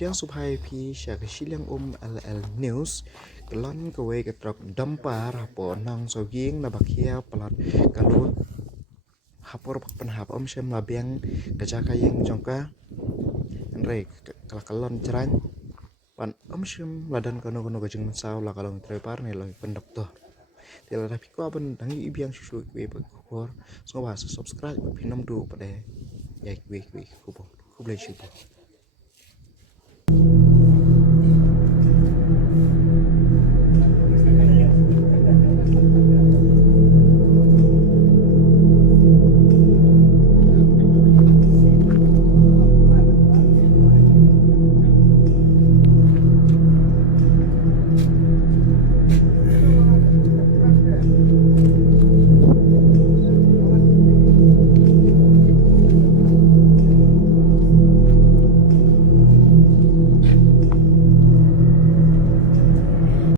Priang Subhai Pi Shak Shiliang LL News Kelon Kawai Ketrok Dampar Hapo Nang Sogieng Nabakia Pelat Kalut Hapor Penhap Shem Labiang Kajakayeng Jongka Enrek Kalakalon Cerang Pan Shem Ladan Kono Kono Gajeng Mensau Lakalong Trepar Neloi Pendoktor Tila Rapi Ko Aben Dangi Ibiang Susu Kwe Bekubor Sobat subscribe Pinam Du Pada Ya Kwe Kwe Kubor Kublai Syukur